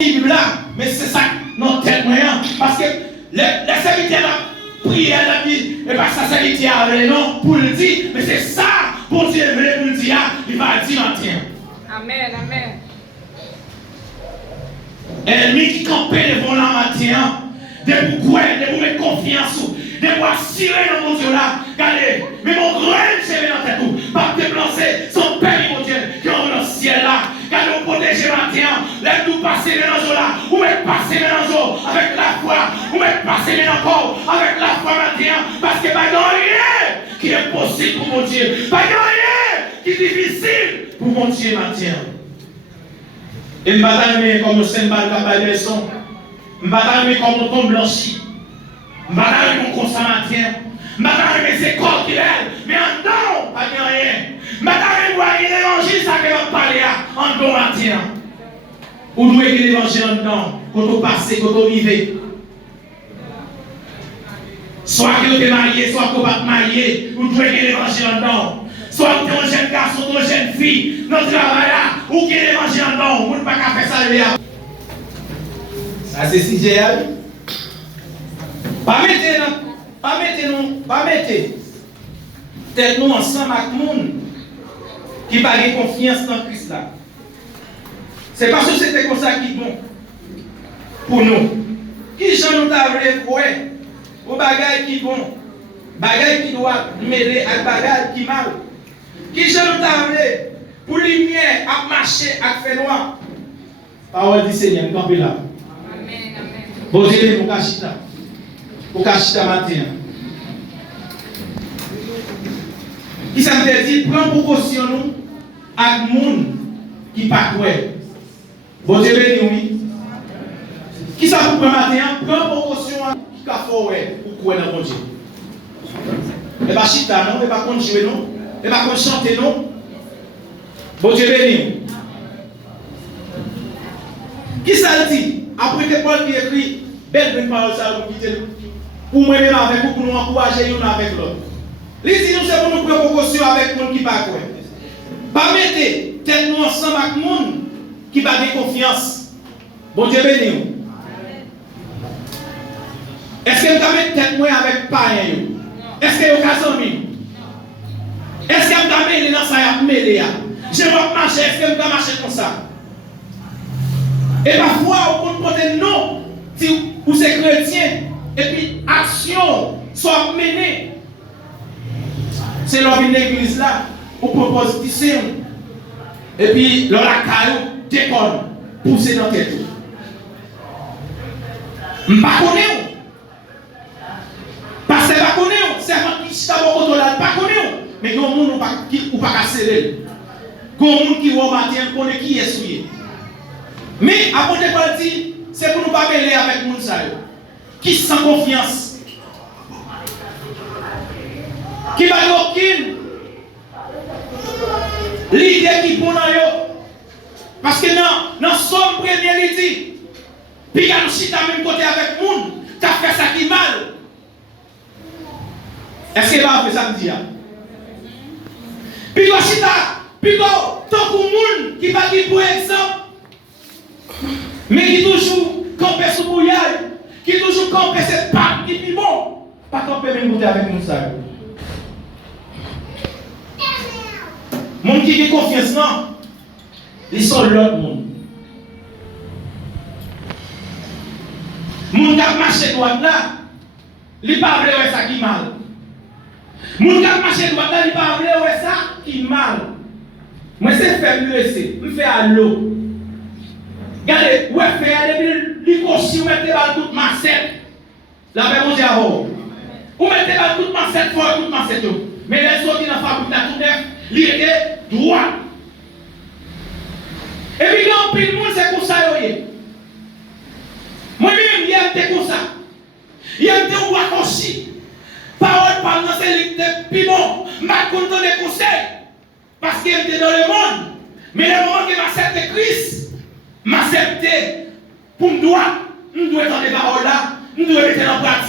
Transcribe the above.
là, mais c'est ça notre tête moyen. Parce que les serviteurs prié à la vie, et pas ça serviteur avec non pour le dire, mais c'est ça pour Dieu veut pour le dire, il va dire matin. Amen, amen. Ennemi qui campait devant la matin, de vous croire, de vous mettre confiance, de vous assurer dans mon Dieu là. Regardez, mais mon grand c'est dans tête tout, pas déplacer son Père mon Dieu qui est dans le ciel là. Regardez, vous protégez matin, laisse-nous passer dans là, vous mettez passer dans avec la foi, vous mettez passer encore avec la foi matin, parce que pas rien qui est possible pour mon Dieu, pas rien qui est difficile pour mon Dieu matin. Et je ne comme le symbole de la leçon. Je ne comme le ton blanchi. Je ne comme le matin. Je ne c'est corps qui est. Mais en don, pas de rien. Je ne voir l'évangile, ça que vous parlez en don matin. Vous devez que l'évangile en don. Quand vous passez, quand vous vivez. Soit que vous êtes marié, soit que vous n'êtes pas marié. Vous devez que l'évangile en don. Soit que tu es un jeune garçon, une jeune fille, notre travail là, ou qui est l'évangile en don, vous ne pouvez pas faire ça là. Ça c'est si j'ai pas mettez tête nous ensemble avec nous qui n'a pas confiance dans Christ là. C'est parce que c'était comme ça qui est bon pour nous. Qui j'en nous t'avons fait au bagage qui est bon, bagage qui doit mêler avec bagage qui est mal. Qui j'en nous t'avons pour lumière à marcher à faire noir. Parole du Seigneur, nous campons là. Amen, amen. Bon Dieu, pour Kachita. Pour Kachita matin. Qui ça me dit, prends précaution nous avec les gens qui ne pas quoi. Bon Dieu, oui. Qui ça vous prend matin, prends précaution qui ne faut pour quoi dans mon Dieu. Et pas chita non, et pas jouer non, et pas chanter non. Bon Dieu béni. Qui ça dit? Après que Paul qui écrit, belle parole ça vous quitter. Pour moi-même avec vous, pour nous encourager l'un avec l'autre. Les dit nous c'est pour nous prendre précaution avec les gens qui ne pas quoi. Pas mettre tête nous ensemble avec les gens qui n'ont pas confiance. Bon Dieu béni. Est-ce que vous avez tête moi avec païen? Est-ce que vous avez amis? Est-ce que vous avez mêlé dans ça et mêlé? Je vais marcher, est-ce que vous avez marché comme ça? Et parfois, on peut porter non, si vous êtes chrétien, et puis action soit menée. C'est lors d'une église là, on propose ici, et puis lors la caillou, déconne, pousser dans tête. Je ne connais pas. Parce que je ne connais pas. C'est un qui est pas connu. Mais il y a des gens qui ne sont pas cassés. Il y a des gens qui vont matin, connaît qui est souillé. Mais après de partir, c'est pour nous pas mêler avec les gens qui sans confiance. Qui va y aucune l'idée qui est bonne dans eux. Parce que dans son premier il dit, puis il y a un chita même côté avec les gens qui a fait ça qui est mal. Est-ce qu'il va faire ça me dire? Puis il y a un chita, puis il y a tant de gens qui va dire pour exemple, mais qui toujours camper sous bouillage, qui toujours camper cette pâte qui est bon, pas camper même goûter avec nous ça. Mon qui a confiance non, ils sont l'autre monde. Mon qui a marché droit là, il pas vrai ouais ça qui mal. Mon qui a marché droit là, il pas vrai ouais ça qui mal. Moi c'est faire me laisser, me faire à l'eau. Regardez, ouais, fait aller, il conçut, vous mettez dans toute massette. La paix, mon Dieu, vous mettez dans toute massette, toute massette. Mais les autres qui n'ont pas fabriqué tout neuf, il était droit. Et puis, il y a un peu de monde, c'est comme ça, moi-même, il y a un comme ça. Il y a un peu de raccourci. Parole par nous, c'est le bon. Ma content des conseils. Parce qu'il était dans le monde. Mais le moment qu'il m'accepte Christ, m'accepter pour me doit être dans les paroles là, nous devons mettre en pratique.